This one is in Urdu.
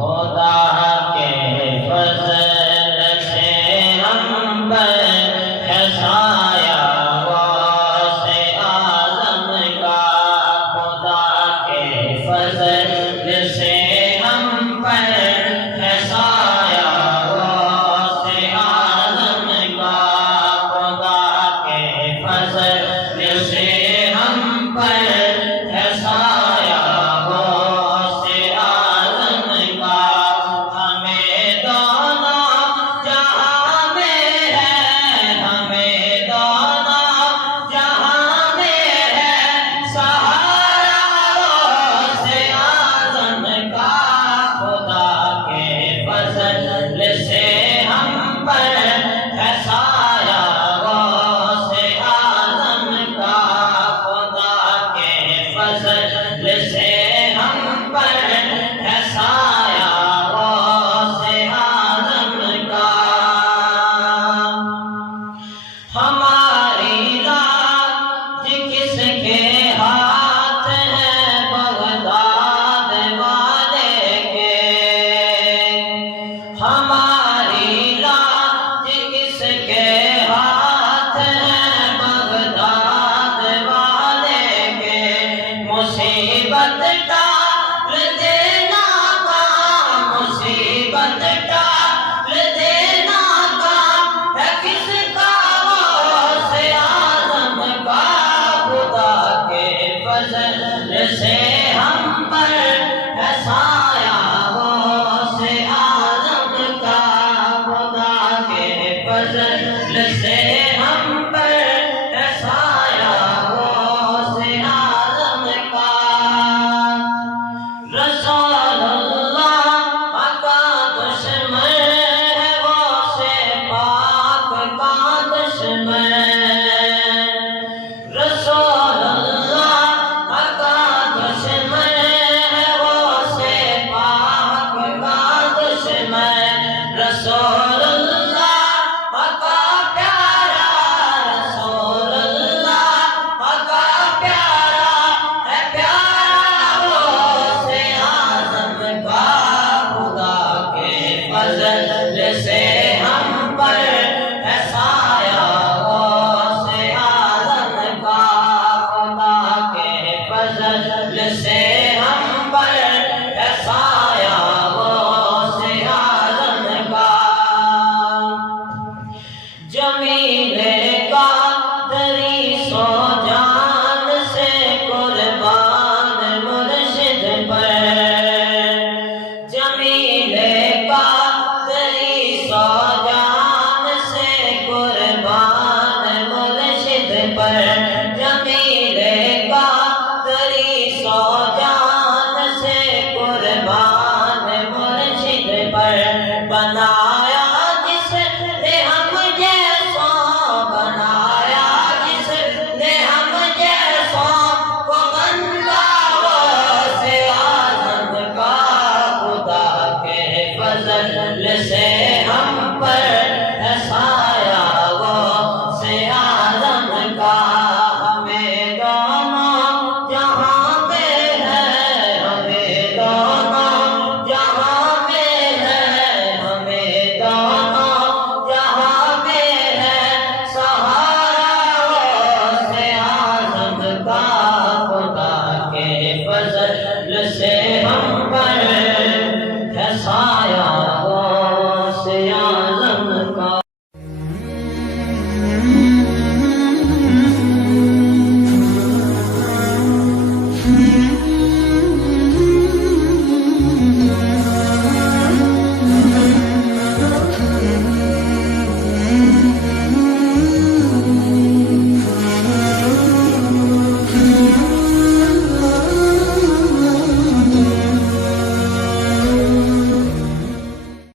خدا کے فضل سے ہم پر ہے سایہ غوث اعظم کا، خدا کے فضل سے ہم پر ہے سایہ غوث اعظم کا، خدا کے فضل سے ہم پر ہے سایہ غوث اعظم کا، ہمیں دونوں جہاں میں ہے، ہمیں دونوں جہاں میں ہے سہارا غوث اعظم کا، خدا کے فضل سے ہم پر ہے سایہ غوث اعظم کا، خدا کے فضل سے ہم پر ہے سایہ غوث اعظم کا، ہماری رات کس کے ہاتھ ہے بغداد والے کے، ہماری رات کس کے ہاتھ ہے بغداد والے کے، مصیبت ٹال دینا کام، مصیبت ٹال دینا کام ہے کس کا غوث اعظم کا، خدا کے فضل سے ہم پر ہے سایہ غوث اعظم کا، خدا کے فضل سے ہم پر ہے سایہ غوث اعظم کا، رسول اللہ کا دشمن ہے غوث پاک کا دشمن، رسول اللہ کا دشمن ہے غوث پاک کا دشمن، رسول اللہ کا پیارا، رسول اللہ کا پیارا ہے پیارا غوث اعظم کا، خدا کے فضل سے ہم پر ہے سایہ غوث اعظم کا، خدا کے فضل سے